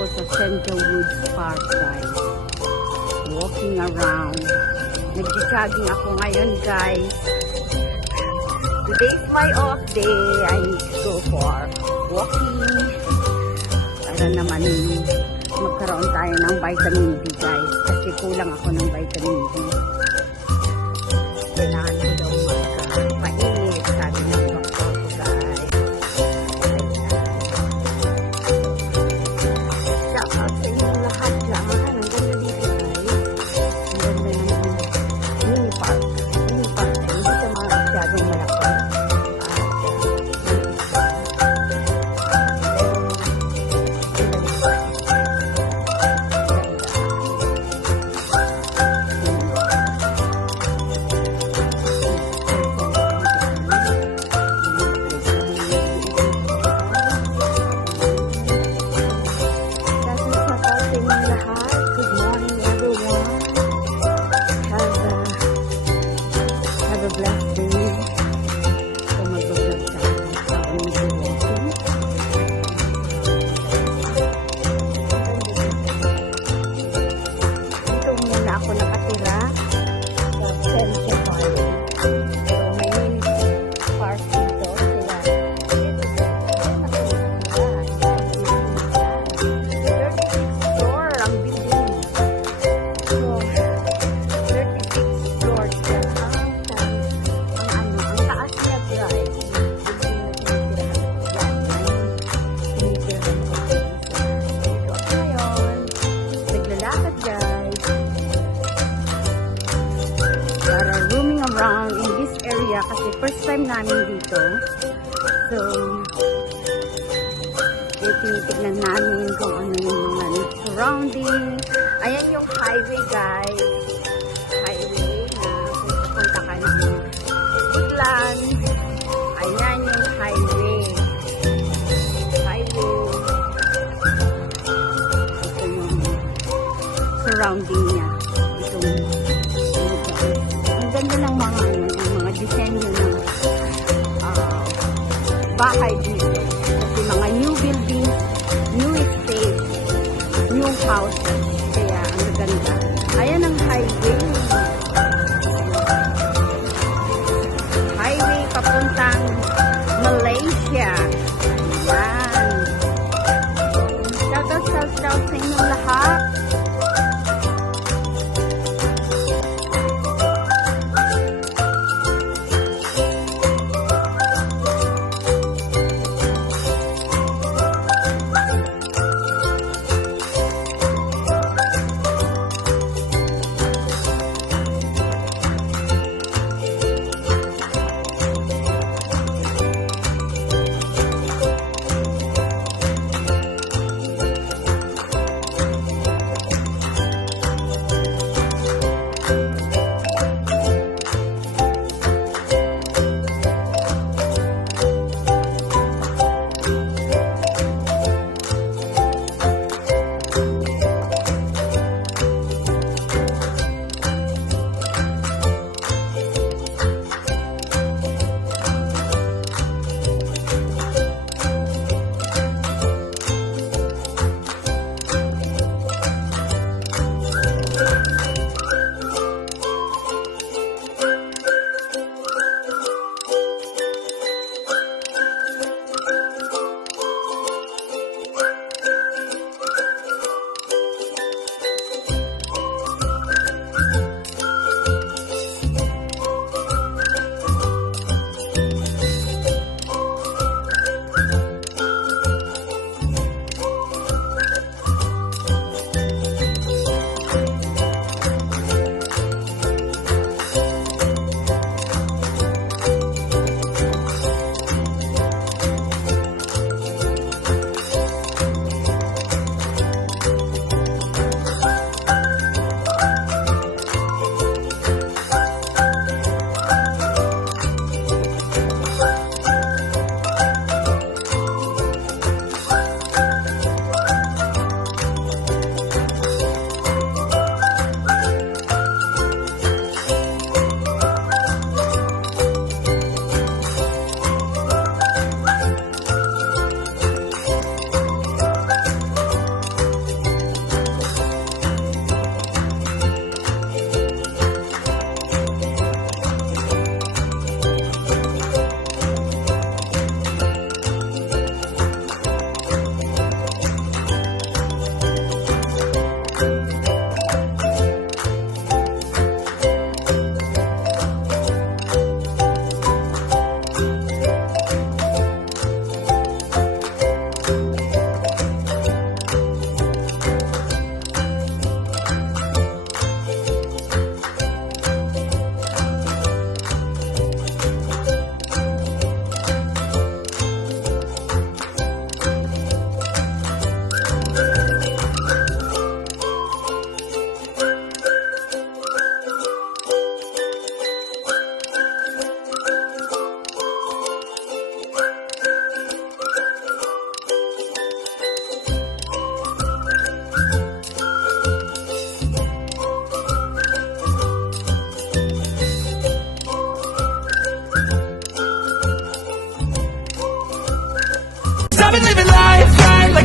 ako sa Central Woods Park, guys. Walking around. Nag-jogging ako ngayon, guys. Today's my off day. I need to go for walking. Para naman magkaroon tayo ng vitamin D, guys. Kasi kulang ako ng vitamin D. Kailangan ko daw magka-mainit. Sabi ng doktor ko, guys. Shout out sa inyo lahat dyan. Ang ganda dito, guys. Ang ganda ng mini park. Mini park. Hindi siya masyadong malaki. Around in this area kasi first time namin dito. So, tinitignan namin kung ano yung mga surrounding. Ayan yung highway, guys. Highway na kung pupunta ka ng Biglan. Ayan yung highway. Highway. Ito yung surrounding niya. Ganda ng mga disenyo ng bahay dito. Kasi mga new buildings, new estate, new houses. Kaya ang ganda. Ayan ang highway. Highway papuntang Malaysia. Ayan. Shout out sa inyong lahat.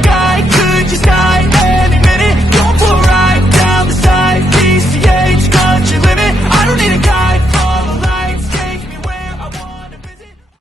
talaga